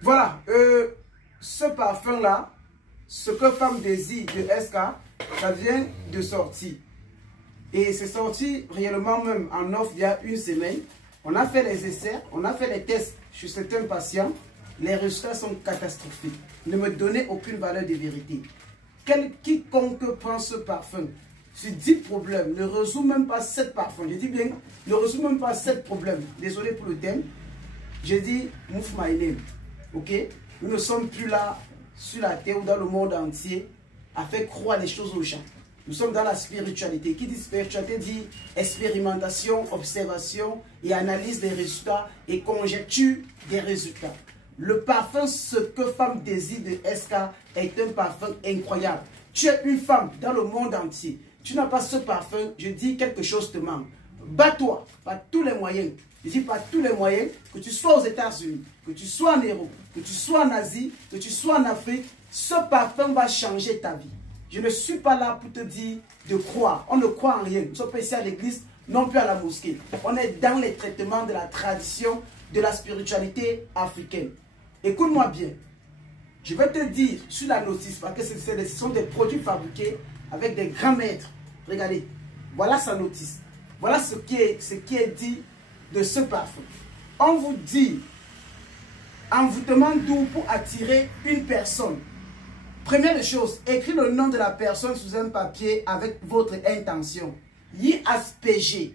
Voilà, ce parfum-là, ce que Femme Désir de SK, ça vient de sortir. Et c'est sorti réellement même en offre il y a une semaine. On a fait les essais, on a fait les tests chez certains patients. Les résultats sont catastrophiques. Ne me donnez aucune valeur de vérité. Quiconque prend ce parfum, sur 10 problèmes, ne résout même pas 7 parfums. Je dis bien, ne résout même pas 7 problèmes. Désolé pour le thème. J'ai dit, move my name. Ok? Nous ne sommes plus là, sur la terre ou dans le monde entier, à faire croire les choses aux gens. Nous sommes dans la spiritualité. Qui dit spiritualité dit expérimentation, observation et analyse des résultats et conjecture des résultats. Le parfum, ce que Femme Désir de SK est un parfum incroyable. Tu es une femme dans le monde entier. Tu n'as pas ce parfum, je dis quelque chose te manque. Bats-toi par tous les moyens. Je dis par tous les moyens, que tu sois aux États-Unis, que tu sois en Europe, que tu sois en Asie, que tu sois en Afrique, ce parfum va changer ta vie. Je ne suis pas là pour te dire de croire. On ne croit en rien. Nous sommes pas ici à l'église, non plus à la mosquée. On est dans les traitements de la tradition, de la spiritualité africaine. Écoute-moi bien. Je vais te dire sur la notice, parce que ce sont des produits fabriqués avec des grands maîtres. Regardez, voilà sa notice. Voilà ce qui est dit de ce parfum. On vous dit, envoûtement doux pour attirer une personne. Première des choses, écris le nom de la personne sous un papier avec votre intention. Y-aspg.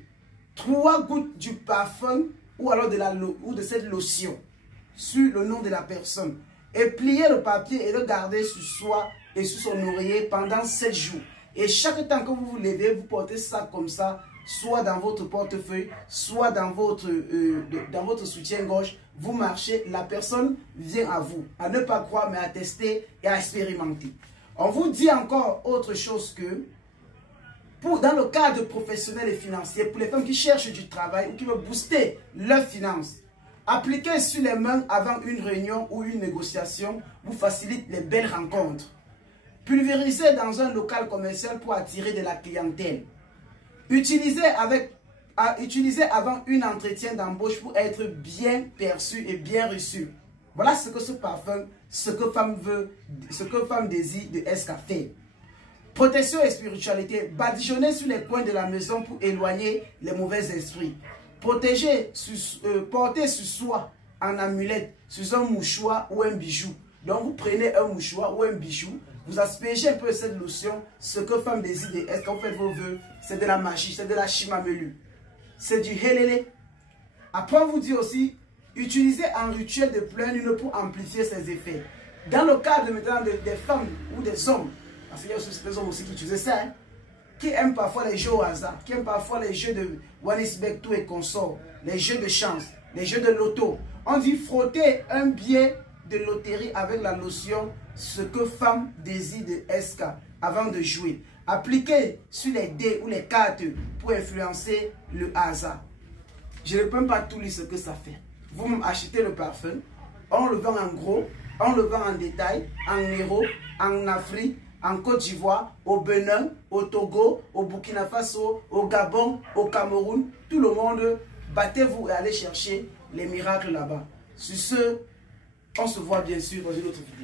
3 gouttes du parfum ou alors de cette lotion sur le nom de la personne. Et pliez le papier et le gardez sur soi et sur son oreiller pendant 7 jours. Et chaque temps que vous vous levez, vous portez ça comme ça, soit dans votre portefeuille, soit dans votre soutien-gorge. Vous marchez, la personne vient à vous. À ne pas croire, mais à tester et à expérimenter. On vous dit encore autre chose que, dans le cadre professionnel et financier, pour les femmes qui cherchent du travail ou qui veulent booster leurs finances, appliquez sur les mains avant une réunion ou une négociation vous facilite les belles rencontres. Pulvérisez dans un local commercial pour attirer de la clientèle. Utilisez avant un entretien d'embauche pour être bien perçu et bien reçu. Voilà ce que ce parfum, ce que Femme Désir de SK fait. Protection et spiritualité. Badigeonnez sur les coins de la maison pour éloigner les mauvais esprits. Portez sur soi en amulette, sur un mouchoir ou un bijou. Donc vous prenez un mouchoir ou un bijou, vous aspergez un peu cette lotion. Ce que Femme Désir de SK, vous faites vos vœux, c'est de la magie, c'est de la chimamelu. C'est du helele. Après on vous dit aussi, utilisez un rituel de pleine lune pour amplifier ses effets. Dans le cadre maintenant des femmes ou des hommes, parce qu'il y a aussi des hommes aussi qui utilisent ça, hein, qui aiment parfois les jeux au hasard, qui aiment parfois les jeux de Wanisbectou et consorts, les jeux de chance, les jeux de loto. On dit frotter un billet de loterie avec la lotion, ce que Femme Désir de SK avant de jouer. Appliquez sur les dés ou les cartes pour influencer le hasard. Je ne peux pas tout lire ce que ça fait. Vous achetez le parfum, on le vend en gros, on le vend en détail, en Europe, en Afrique, en Côte d'Ivoire, au Bénin, au Togo, au Burkina Faso, au Gabon, au Cameroun. Tout le monde, battez-vous et allez chercher les miracles là-bas. Sur ce, on se voit bien sûr dans une autre vidéo.